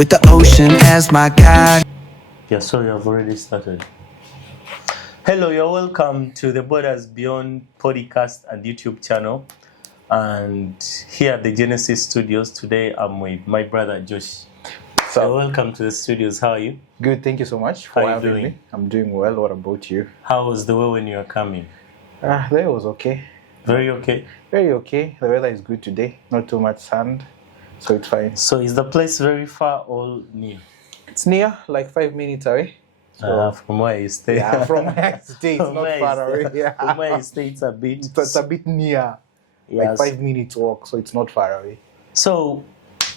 with the ocean as my guide. Yeah, sorry, I've already started. Hello, you're welcome to the Borders Beyond podcast and YouTube channel. And here at the Genesis Studios, today I'm with my brother Josh. So, welcome to the studios. How are you? Good, thank you so much How for are you having doing? me. I'm doing well. What about you? How was the way when you were coming? That was okay. Very okay. Very okay. The weather is good today. Not too much sand, so it's fine. So, is the place very far or near? It's near, like 5 minutes away. So, From where you stay? yeah, from where I stay, it's From not where you far stay- away. Yeah. From where you stay, it's a bit. It's a bit near, Yes. like 5 minutes walk, so it's not far away. So,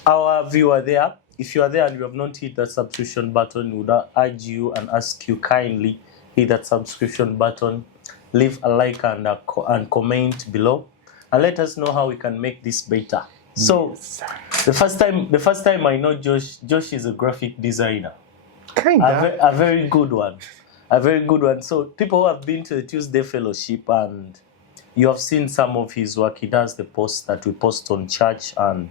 our viewer there, if you are there and you have not hit that subscription button, we would urge you and ask you kindly hit that subscription button, leave a like and comment below, and let us know how we can make this better. So, Yes. the first time I know Josh is a graphic designer, Kinda. a very good one, a very good one. So, people who have been to the Tuesday Fellowship and you have seen some of his work. He does the posts that we post on church and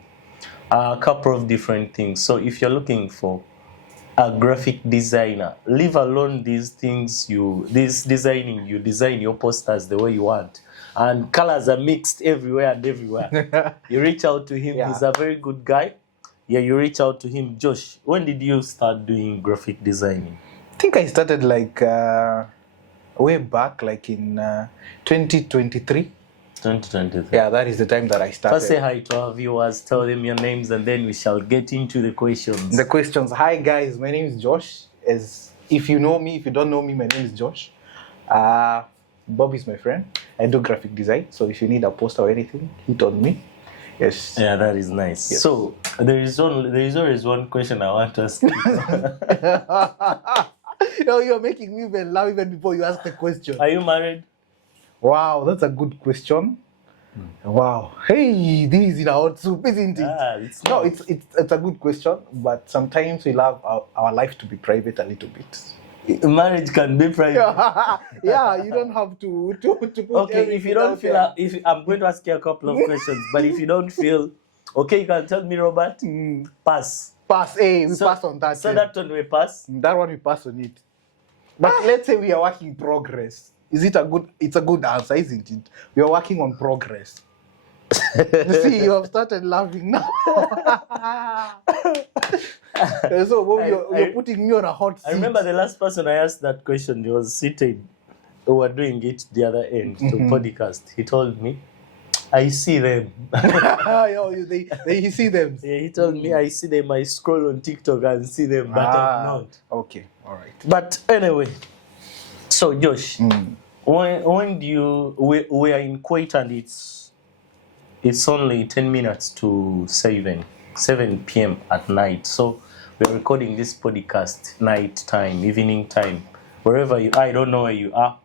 a couple of different things. So if you're looking for a graphic designer, leave alone these things you design your posters the way you want, and colors are mixed everywhere and everywhere. You reach out to him. Yeah. He's a very good guy. Yeah, you reach out to him. Josh, when did you start doing graphic designing? I think I started like way back, like in 2023. 2023. Yeah, that is the time that I started. First, say hi to our viewers, tell them your names, and then we shall get into the questions. The questions. Hi guys, my name is Josh. If you know me, if you don't know me, my name is Josh. Bob is my friend. I do graphic design, so if you need a poster or anything, hit on me. Yes. Yeah, that is nice. Yes. So there is always one question I want to ask you. You're making me even laugh even before you ask the question. Are you married? Wow, that's a good question. Wow. Hey, this is in our soup, isn't it? It's No, not. it's a good question, but sometimes we love our life to be private a little bit. Marriage can be private. Yeah, you don't have to put Okay, if you don't feel, I'm going to ask you a couple of questions, but if you don't feel, okay, you can tell me, Robert, pass. Pass. Hey, we pass on that. So eh. that one we pass. That one we pass on it. But let's say we are working in progress. Is it a good? It's a good answer, isn't it? We are working on progress. You see, you have started laughing now. So, Bob, you're putting me on a hot seat. I remember the last person I asked that question, he was seated. We were doing it the other end to podcast. He told me, I see them. You see them. Yeah, he told me I see them. I scroll on TikTok and see them, but I'm not. Okay, all right. But anyway, so Josh, when do you? We are in Kuwait and it's only 10 minutes to 7 p.m. at night. So we're recording this podcast night time, evening time, wherever you. I don't know where you are.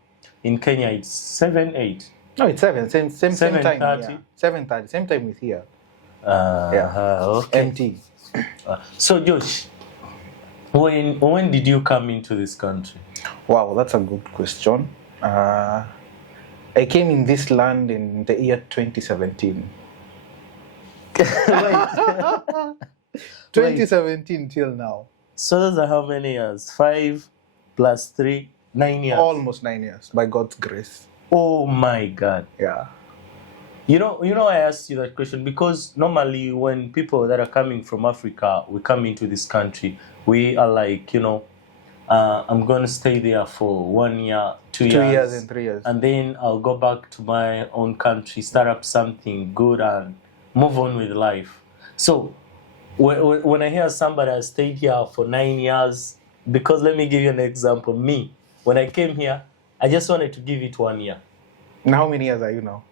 In Kenya, it's 7, 8. No, it's 7. Same time. 7:30? Yeah. 7:30. Same time with here. Okay. MT. So Josh, when did you come into this country? Wow, that's a good question. I came in this land in the year 2017. 2017 till now. So those are how many years? 5 plus 3, 9 years. Almost 9 years, by God's grace. Oh my God! Yeah. You know, I asked you that question because normally when people that are coming from Africa, we come into this country, we are like, I'm going to stay there for 1 year, 2 years. 2 years and 3 years. And then I'll go back to my own country, start up something good and move on with life. So when I hear somebody has stayed here for 9 years, because let me give you an example. Me, when I came here, I just wanted to give it 1 year. Now, how many years are you now?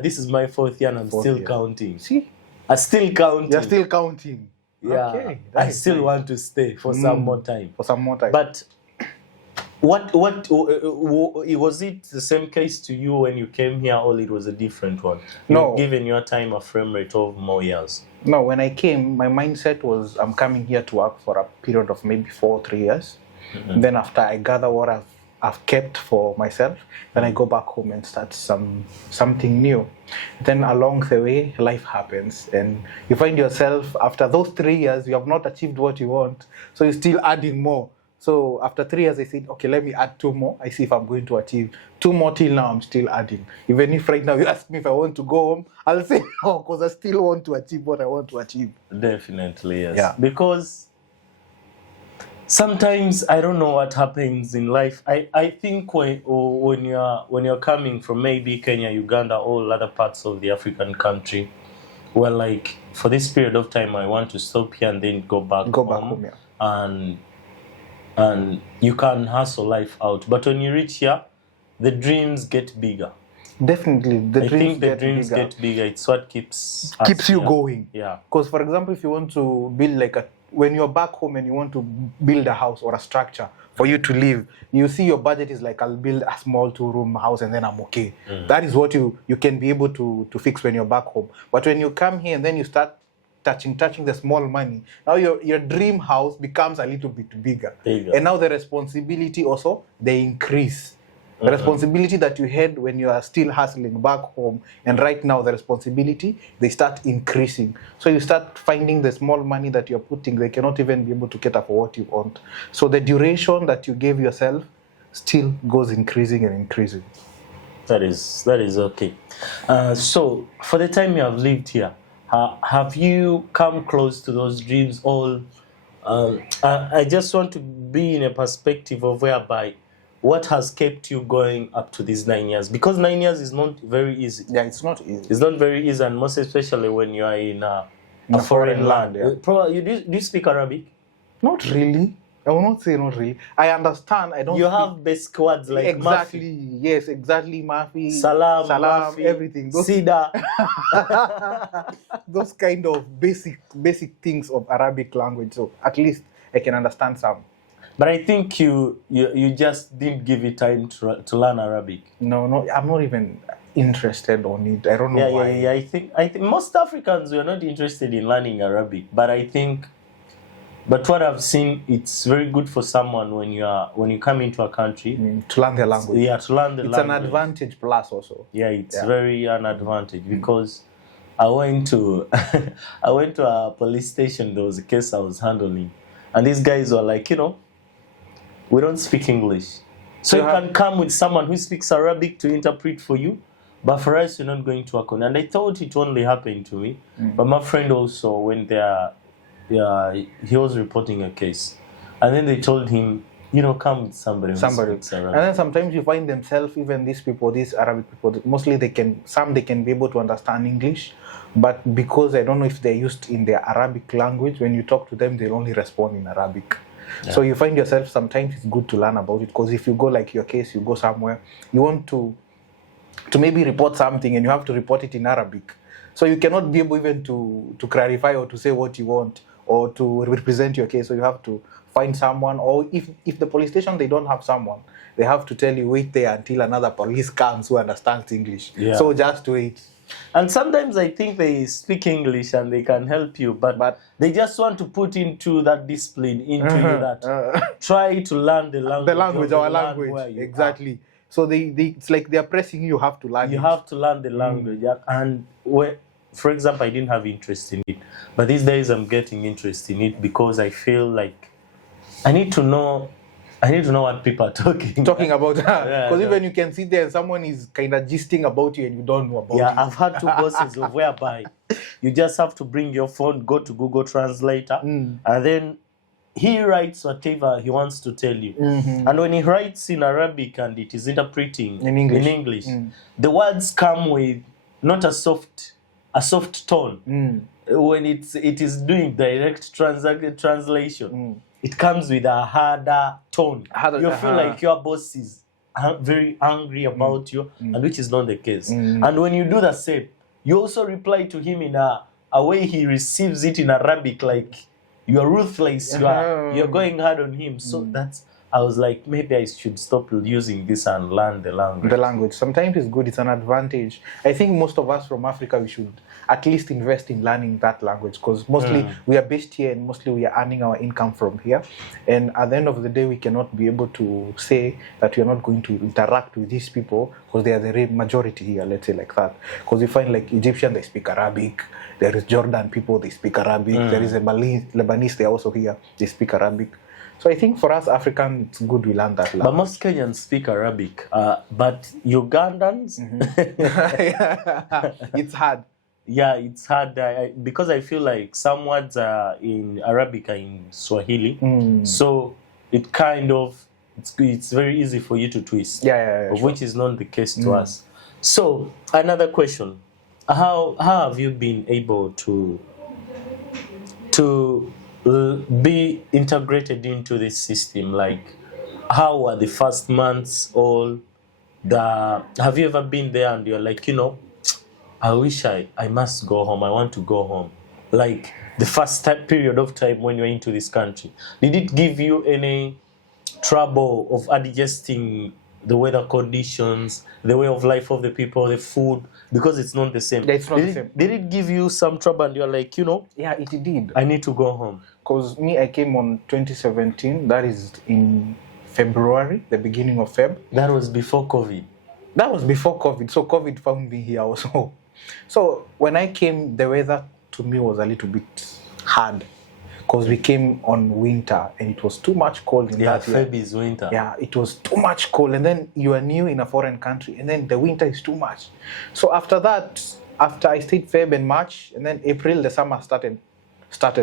This is my 4th year and I'm still year. counting. See? I'm still counting. You're still counting. Yeah. Okay, I that is still nice. want to stay for some more time. For some more time. But what was it the same case to you when you came here, or it was a different one? No. You've given your time a frame rate of more years. No, when I came, my mindset was I'm coming here to work for a period of maybe 4 or 3 years. Then after I gather what I've I've kept for myself. Then I go back home and start something new. Then along the way, life happens, and you find yourself after those 3 years, you have not achieved what you want, so you're still adding more. So after 3 years, I said, okay, let me add 2 more. I see if I'm going to achieve 2 more. Till now, I'm still adding. Even if right now you ask me if I want to go home, I'll say no, because I still want to achieve what I want to achieve. Definitely, yes. Yeah. Because sometimes I don't know what happens in life. I think when you're coming from maybe Kenya, Uganda, all other parts of the African country, well, like for this period of time, I want to stop here and then go back home, yeah. And you can hustle life out. But when you reach here, the dreams get bigger. Definitely, I think the dreams get bigger. It's what keeps you going. Yeah. Because, for example, if you want to build when you're back home and you want to build a house or a structure for you to live, you see your budget is like, I'll build a small 2-room house and then I'm okay. That is what you can be able to fix when you're back home. But when you come here and then you start touching the small money, now your dream house becomes a little bit bigger. And now the responsibility also, they increase. The responsibility that you had when you are still hustling back home, and right now the responsibility, they start increasing. So you start finding the small money that you're putting, they cannot even be able to cater for what you want. So the duration that you gave yourself still goes increasing and increasing. That is okay. So for the time you have lived here, have you come close to those dreams all? I just want to be in a perspective of whereby what has kept you going up to these 9 years? Because 9 years is not very easy. Yeah, it's not easy. It's not very easy, and most especially when you are in a foreign land. Yeah. Do you speak Arabic? Not really. I will not say not really. I understand. I don't. You have basic words like exactly. Mafi. Yes, exactly. Mafi, salam, Mafi, everything. Sida. Those kind of basic things of Arabic language. So at least I can understand some. But I think you just didn't give it time to learn Arabic. No, I'm not even interested on it. I don't know why. Yeah. I think most Africans were not interested in learning Arabic. But what I've seen, it's very good for someone when you come into a country to learn the language. Yeah, to learn the language. It's an advantage plus also. Yeah, it's very an advantage because I went to a police station. There was a case I was handling, and these guys were like, we don't speak English. So you can come with someone who speaks Arabic to interpret for you, but for us, you're not going to work on. And I thought it only happened to me. But my friend also went there. Yeah, he was reporting a case. And then they told him, come with somebody who speaks Arabic. And then sometimes you find themselves, even these Arabic people, mostly they can be able to understand English. But because I don't know if they're used in their Arabic language, when you talk to them, they'll only respond in Arabic. Yeah. So you find yourself, sometimes it's good to learn about it, because if you go like your case, you go somewhere, you want to maybe report something and you have to report it in Arabic. So you cannot be able even to clarify or to say what you want or to represent your case. So you have to find someone, or if the police station, they don't have someone, they have to tell you, wait there until another police comes who understands English. Yeah. So just wait. And sometimes I think they speak English and they can help you, but they just want to put into that discipline into you that try to learn the language. Our language. Exactly. So it's like they're pressing you have to learn. You have to learn the language. And for example, I didn't have interest in it, but these days I'm getting interest in it because I feel like I need to know what people are talking about. Because even you can sit there and someone is kind of gisting about you and you don't know about it. Yeah, I've had 2 bosses of whereby you just have to bring your phone, go to Google Translator, and then he writes whatever he wants to tell you. And when he writes in Arabic and it is interpreting in English, the words come with not a soft tone. When it is doing direct translation, it comes with a harder tone. You feel like your boss is very angry about you, and which is not the case. And when you do the same, you also reply to him in a way he receives it in Arabic, like you're ruthless, you're going hard on him. So that's I was like, maybe I should stop using this and learn the language. The language. Sometimes it's good, it's an advantage. I think most of us from Africa, we should at least invest in learning that language, because mostly we are based here and mostly we are earning our income from here. And at the end of the day, we cannot be able to say that we are not going to interact with these people because they are the real majority here, let's say like that. Because you find like Egyptian, they speak Arabic. There is Jordan people, they speak Arabic. There is a Lebanese, they are also here, they speak Arabic. So I think for us Africans, it's good we learn that language. But most Kenyans speak Arabic. But Ugandans, it's hard. Yeah, it's hard because I feel like some words are in Arabic are in Swahili. So it kind of, it's very easy for you to twist. Yeah, which is not the case to us. So another question. How have you been able to be integrated into this system? Like, how were the first months all? Have you ever been there and you're like, I wish I must go home. I want to go home. Like the first period of time when you're into this country, did it give you any trouble of adjusting the weather conditions, the way of life of the people, the food, because it's not the same? Yeah, it's not the same. Did it give you some trouble and you're like, Yeah, it did. I need to go home? Because I came on 2017, that is in February, the beginning of Feb. That was before COVID. That was before COVID, so COVID found me here also. So when I came, the weather to me was a little bit hard because we came on winter and it was too much cold in that year. Feb is winter. Yeah, it was too much cold, and then you are new in a foreign country and then the winter is too much. So after that, after I stayed Feb and March, and then April, the summer started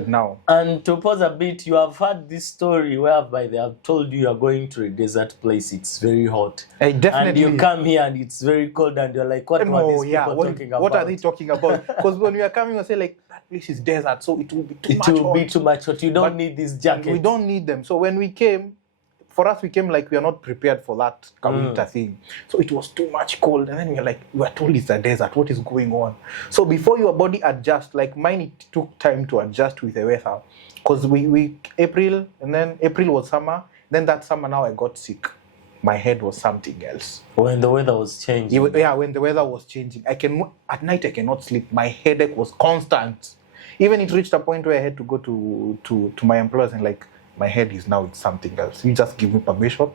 now. And to pause a bit, you have heard this story whereby they have told you are going to a desert place, it's very hot. Definitely. And you come here and it's very cold and you're like, what are these people talking about? What are they talking about? Because when we are coming, we say like, that place is desert, so it will be too much hot. It will be too much hot. You don't need these jackets. We don't need them. So when we came, for us, we came like we are not prepared for that winter thing. So it was too much cold. And then we are like, we are told it's a desert. What is going on? So before your body adjusts, like mine, it took time to adjust with the weather. Because April was summer. Then that summer now I got sick. My head was something else. When the weather was changing. Yeah, when the weather was changing. At night I cannot sleep. My headache was constant. Even it reached a point where I had to go to my employers and like, my head is now it's something else. You just give me permission,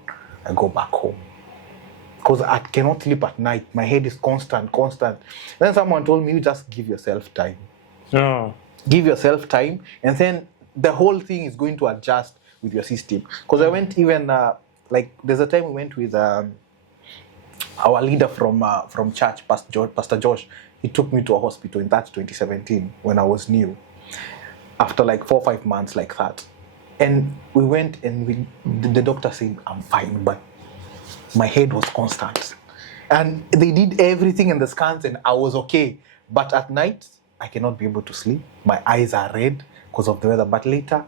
I go back home. Because I cannot sleep at night. My head is constant. Then someone told me, you just give yourself time. Give yourself time, and then the whole thing is going to adjust with your system. Because I went even, there's a time we went with our leader from church, Pastor Josh. He took me to a hospital in that 2017 when I was new. After like 4 or 5 months like that. And we went and the doctor said, I'm fine, but my head was constant. And they did everything in the scans and I was okay. But at night, I cannot be able to sleep. My eyes are red because of the weather. But later,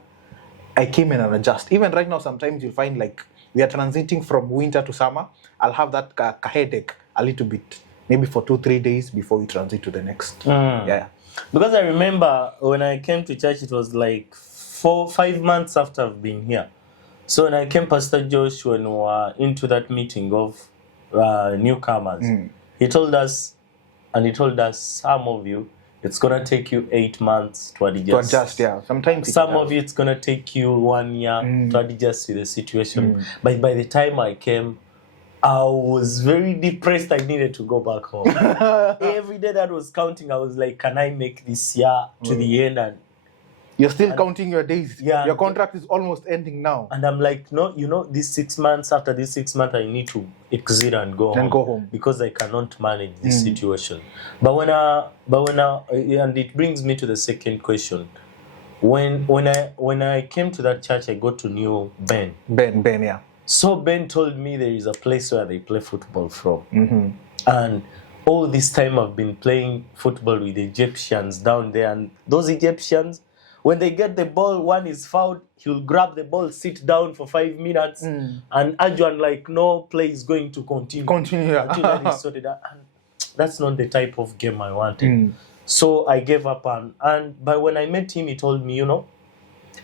I came in and adjust. Even right now, sometimes you'll find like we are transiting from winter to summer. I'll have that headache a little bit, maybe for 2-3 days before we transit to the next. Yeah. Because I remember when I came to church, it was like 4-5 months after I've been here. So when I came, Pastor Josh, when we were into that meeting of newcomers, he told us, some of you, it's going to take you 8 months to adjust. To adjust, yeah. Sometimes some of you, it's going to take you 1 year to adjust to the situation. But by the time I came, I was very depressed. I needed to go back home. Every day that was counting, I was like, can I make this year to the end? And you're still counting your days. Yeah. Your contract is almost ending now. And I'm like, no, these 6 months, after these 6 months, I need to exit and go home. Because I cannot manage this situation. But and it brings me to the second question. When I came to that church, I got to know Ben. Ben, yeah. So Ben told me there is a place where they play football from. And all this time I've been playing football with Egyptians down there. And those Egyptians, when they get the ball, one is fouled, he'll grab the ball, sit down for 5 minutes, and Adjuan like, no play is going to continue. Until that is sorted out. And that's not the type of game I wanted. So I gave up. But when I met him, he told me,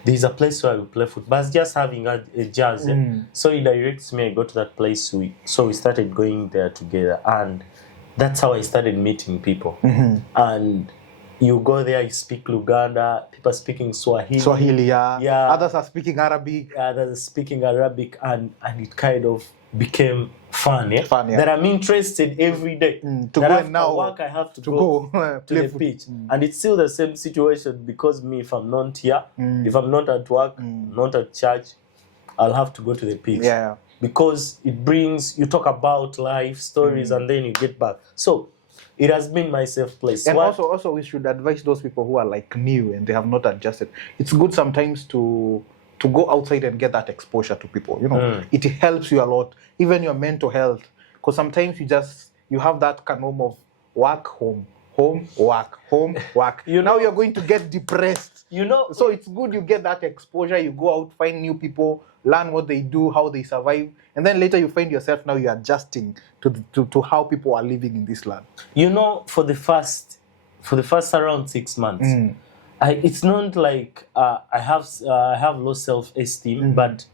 there's a place where we play football. But just having a jazz. So he directs me. I go to that place. So we started going there together, and that's how I started meeting people. And you go there, you speak Luganda, people speaking Swahili. Yeah. Others are speaking Arabic. Others are speaking Arabic, and it kind of became fun. Yeah? That I'm interested every day. To go and now work, I have to go to the pitch. And it's still the same situation, because me, if I'm not here, if I'm not at work, not at church, I'll have to go to the pitch. Yeah. Because it brings, you talk about life stories, and then you get back. So it has been my safe place. And also we should advise those people who are like new and they have not adjusted. It's good sometimes to go outside and get that exposure to people. You know, it helps you a lot, even your mental health. Because sometimes you have that canom of work, home, work. Now you're going to get depressed. So it's good you get that exposure. You go out, find new people, learn what they do, how they survive, and then later you find yourself now you're adjusting to how people are living in this land. For the first around 6 months, it's not like I have low self-esteem, but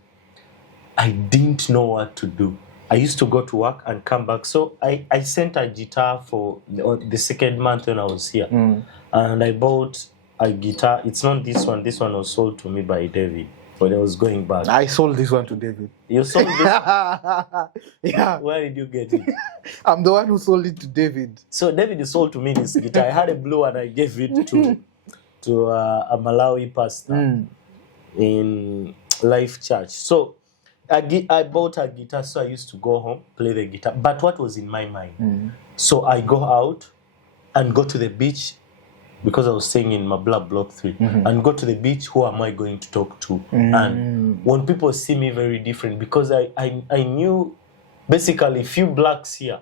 I didn't know what to do. I used to go to work and come back. So I sent a guitar for the second month when I was here, and I bought a guitar. It's not this one. This one was sold to me by David when I was going back. I sold this one to David. You sold this? Yeah. Where did you get it? I'm the one who sold it to David. So David sold to me this guitar. I had a blue one. I gave it to a Malawi pastor in Life Church. So I bought a guitar, so I used to go home, play the guitar. But what was in my mind? So I go out and go to the beach, because I was staying in Mabla Block 3, and go to the beach. Who am I going to talk to? And when people see me very different, because I knew basically few blacks here,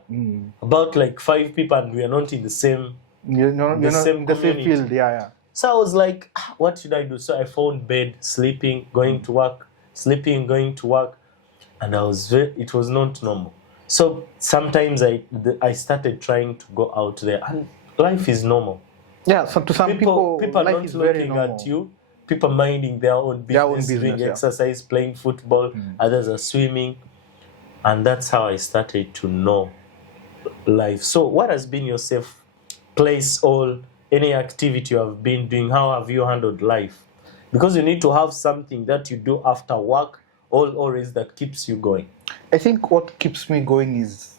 about like 5 people, and we are not in the same the same field. Yeah. So I was like, what should I do? So I found bed, sleeping, going to work, sleeping, going to work, and it was not normal. So sometimes I started trying to go out there, and life is normal. Yeah, so to some people are life not is very looking normal. at you. People minding their own business, doing exercise, playing football. Others are swimming, and that's how I started to know life. So, what has been your safe place or any activity you have been doing? How have you handled life? Because you need to have something that you do after work, always that keeps you going. I think what keeps me going is,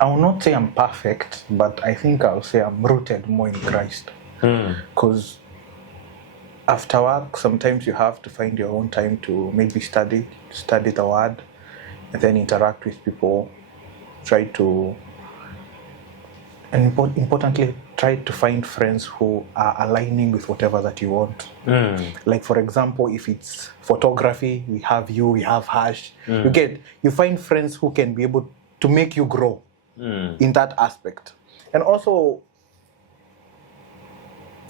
I will not say I'm perfect, but I think I'll say I'm rooted more in Christ. Because after work, sometimes you have to find your own time to maybe study the word, and then interact with people, importantly, try to find friends who are aligning with whatever that you want. Like, for example, if it's photography, we have Hash. You find friends who can be able to make you grow in that aspect. And also,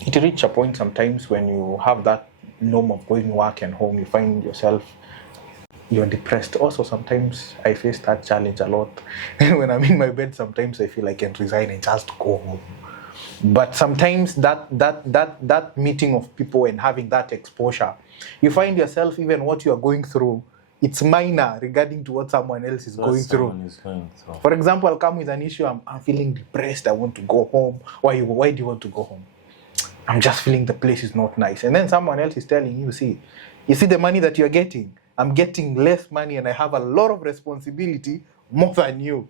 it reaches a point sometimes when you have that norm of going work and home, you find yourself, you're depressed. Also, sometimes I face that challenge a lot. When I'm in my bed, sometimes I feel I can resign and just go home. But sometimes that meeting of people and having that exposure, you find yourself, even what you are going through, it's minor regarding to what someone else is going through. For example, I'll come with an issue, I'm feeling depressed, I want to go home. Why do you want to go home? I'm just feeling the place is not nice. And then someone else is telling you, you see the money that you're getting? I'm getting less money and I have a lot of responsibility more than you.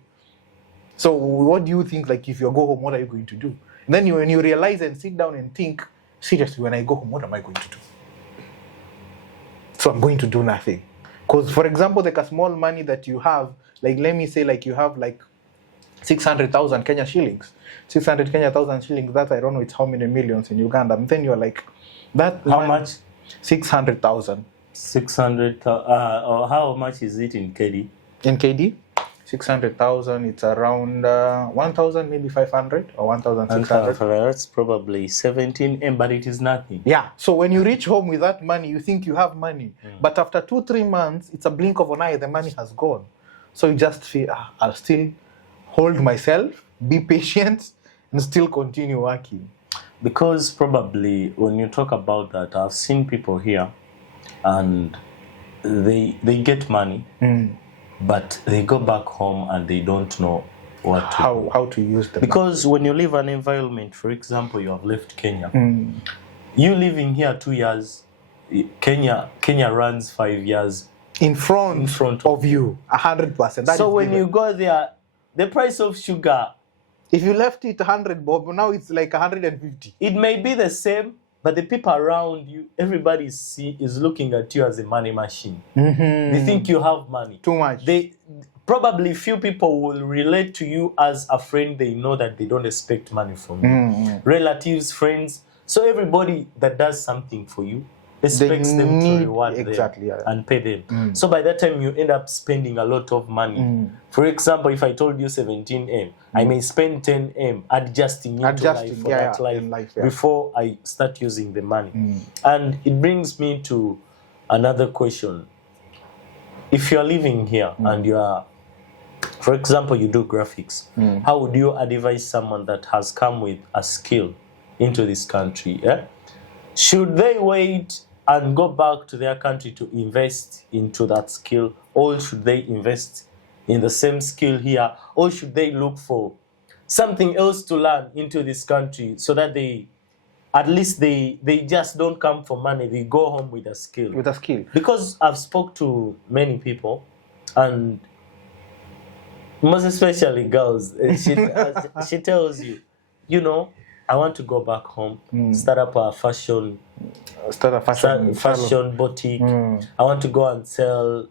So what do you think, like, if you go home, what are you going to do? And then when you realize and sit down and think, seriously, when I go home, what am I going to do? So I'm going to do nothing. Because, for example, like a small money that you have, like, let me say, like, you have like 600,000 Kenya shillings. 600 Kenya thousand shillings, that I don't know, it's how many millions in Uganda. And then you're like, that. How much? 600,000. 600,000. Or how much is it in KD? In KD? 600,000, it's around 1,000, maybe 500 or 1,600. That's probably 17 but it is nothing. Yeah, so when you reach home with that money, you think you have money. But after 2-3 months, it's a blink of an eye, the money has gone. So you just feel, I'll still hold myself, be patient, and still continue working. Because probably when you talk about that, I've seen people here and they get money, but they go back home and they don't know what to do. How to use them. Because when you leave an environment, for example, you have left Kenya, you living here 2 years, Kenya runs 5 years in front of you, 100%. So when you go there, the price of sugar, if you left it 100 bob, now it's like 150. It may be the same, but the people around you, everybody is looking at you as a money machine. They think you have money. Too much. They probably few people will relate to you as a friend. They know that they don't expect money from you. Relatives, friends. So everybody that does something for you expects them to reward them and pay them. So by that time, you end up spending a lot of money. For example, if I told you 17M, I may spend 10M adjusting into life for that life before I start using the money. And it brings me to another question. If you're living here and you are, for example, you do graphics, how would you advise someone that has come with a skill into this country? Should they wait and go back to their country to invest into that skill, or should they invest in the same skill here, or should they look for something else to learn into this country so that they at least they just don't come for money, they go home with a skill? With a skill. Because I've spoke to many people, and most especially girls, she tells you, you know, I want to go back home, start up a fashion boutique. I want to go and sell,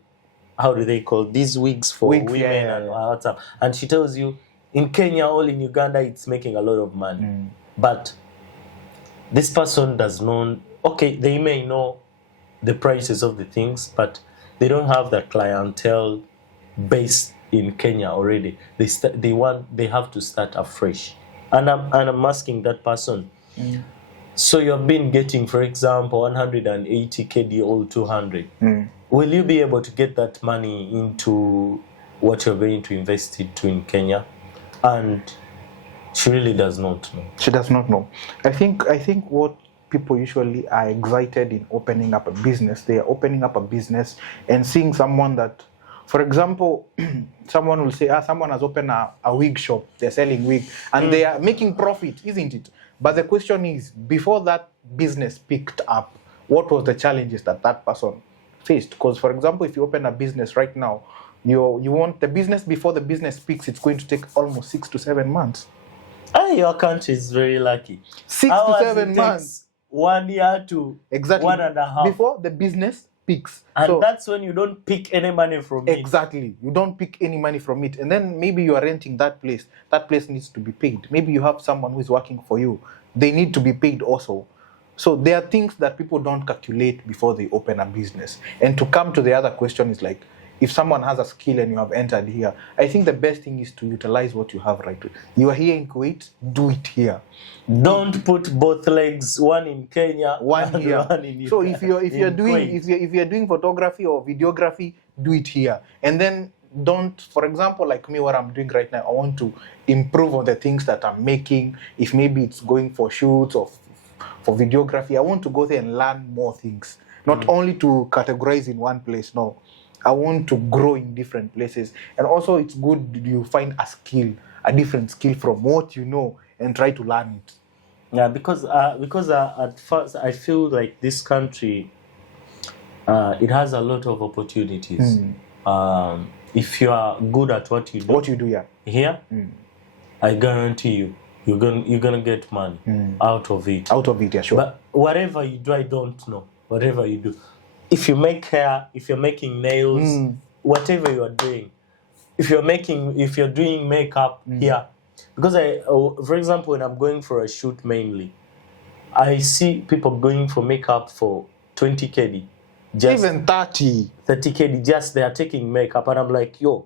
how do they call these wigs for women and what's up. And she tells you, in Kenya or in Uganda, it's making a lot of money. But this person does not, okay, they may know the prices of the things, but they don't have the clientele based in Kenya already. They have to start afresh. And I'm asking that person, so you've been getting, for example, 180 KD or 200. Will you be able to get that money into what you're going to invest it to in Kenya? And she really does not know. She does not know. I think what people usually are excited in opening up a business, they are opening up a business and seeing someone that, for example, someone will say, someone has opened a wig shop, they're selling wig, and they are making profit, isn't it? But the question is, before that business picked up, what was the challenges that person faced? Because, for example, if you open a business right now, you want the business, before the business picks, it's going to take almost 6 to 7 months. Your country is very lucky. 6 to 7 months. 1 year to 1.5 before the business picks. And so, that's when you don't pick any money from it. Exactly. You don't pick any money from it. And then maybe you are renting that place. That place needs to be paid. Maybe you have someone who is working for you. They need to be paid also. So there are things that people don't calculate before they open a business. And to come to the other question is like, if someone has a skill and you have entered here, I think the best thing is to utilize what you have right. You are here in Kuwait, do it here. Don't put both legs, one in Kenya, one here. One in so if you're doing photography or videography, do it here. And then don't, for example, like me, what I'm doing right now, I want to improve on the things that I'm making. If maybe it's going for shoots or for videography, I want to go there and learn more things. Not only to categorize in one place, no. I want to grow in different places. And also it's good you find a skill, a different skill from what you know, and try to learn it. Yeah, because at first I feel like this country, it has a lot of opportunities. If you are good at what you do, here, I guarantee you, you're gonna get money out of it. Out of it, yeah, sure. But whatever you do, I don't know. Whatever you do, if you make hair, if you're making nails, whatever you are doing, if you're doing makeup here, because for example, when I'm going for a shoot mainly, I see people going for makeup for 20 KD. Even 30 KD, just they are taking makeup, and I'm like, yo,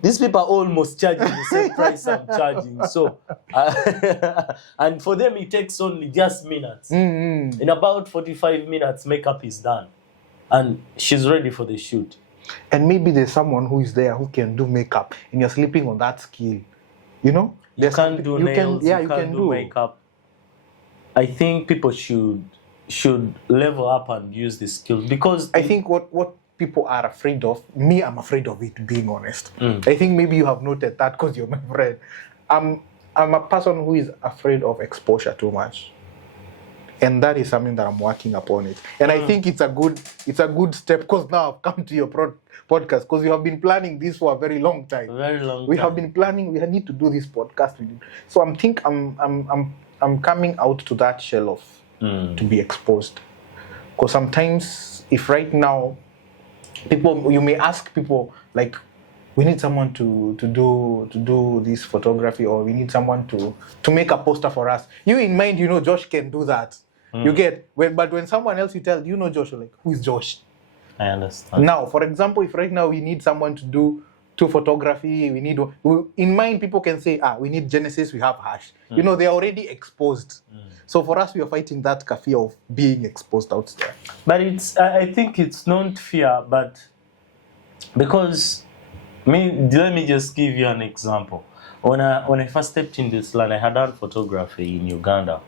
these people are almost charging the same price I'm charging. So, and for them, it takes only just minutes. In about 45 minutes, makeup is done. And she's ready for the shoot. And maybe there's someone who is there who can do makeup, and you're sleeping on that skill. You know? You can't do nails, you can do makeup. I think people should level up and use this skill, because I think what people are afraid of, me, I'm afraid of it, being honest. I think maybe you have noted that because you're my friend. I'm a person who is afraid of exposure too much. And that is something that I'm working upon it. And I think it's a good step, because now I've come to your podcast, because you have been planning this for a very long time. Very long We time. have been planning, we need to do this podcast. So I'm coming out to that shell of to be exposed. Because sometimes, if right now, you may ask people, like, we need someone to do this photography, or we need someone to make a poster for us. You in mind, Josh can do that. You get, but when someone else you tell, Josh, you're like, who is Josh? I understand. Now, for example, if right now we need someone to do photography, in mind, people can say, we need Genesis, we have Hash. They're already exposed. So for us, we are fighting that fear of being exposed out there. But I think it's not fear, but because let me just give you an example. When I first stepped in this land, I had done photography in Uganda,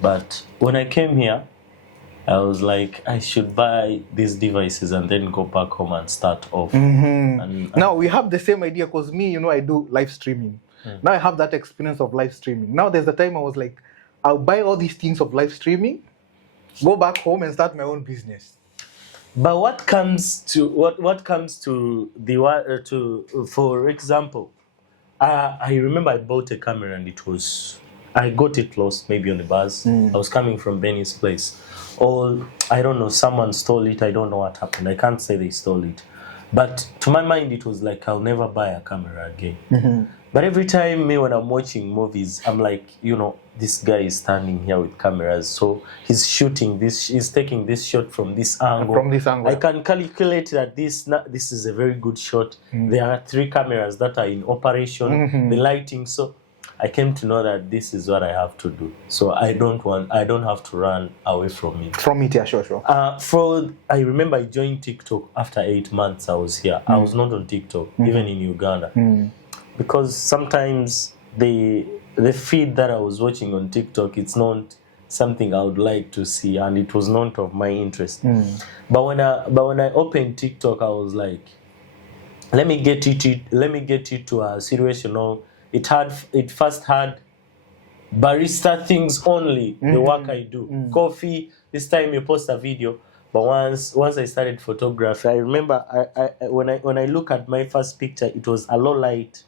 but when I came here, I was like, I should buy these devices and then go back home and start off. And now we have the same idea, because me, I do live streaming. Now I have that experience of live streaming. Now there's the time I was like, I'll buy all these things of live streaming, go back home and start my own business. But what comes to for example, I remember I bought a camera and I got it lost maybe on the bus. I was coming from Benny's place. Or I don't know, someone stole it. I don't know what happened. I can't say they stole it. But to my mind, it was like, I'll never buy a camera again. But every time when I'm watching movies, I'm like, this guy is standing here with cameras. So he's shooting this, he's taking this shot from this angle. I can calculate that this is a very good shot. There are 3 cameras that are in operation, the lighting. So I came to know that this is what I have to do. So I don't have to run away from it. Yeah, sure. I remember I joined TikTok after 8 months I was here. I was not on TikTok, even in Uganda. Because sometimes the feed that I was watching on TikTok, it's not something I would like to see, and it was not of my interest. But when I opened TikTok, I was like, let me get it to a situation of it first had barista things only, the work I do. Coffee, this time you post a video. But once I started photography, I remember when I look at my first picture, it was a low light.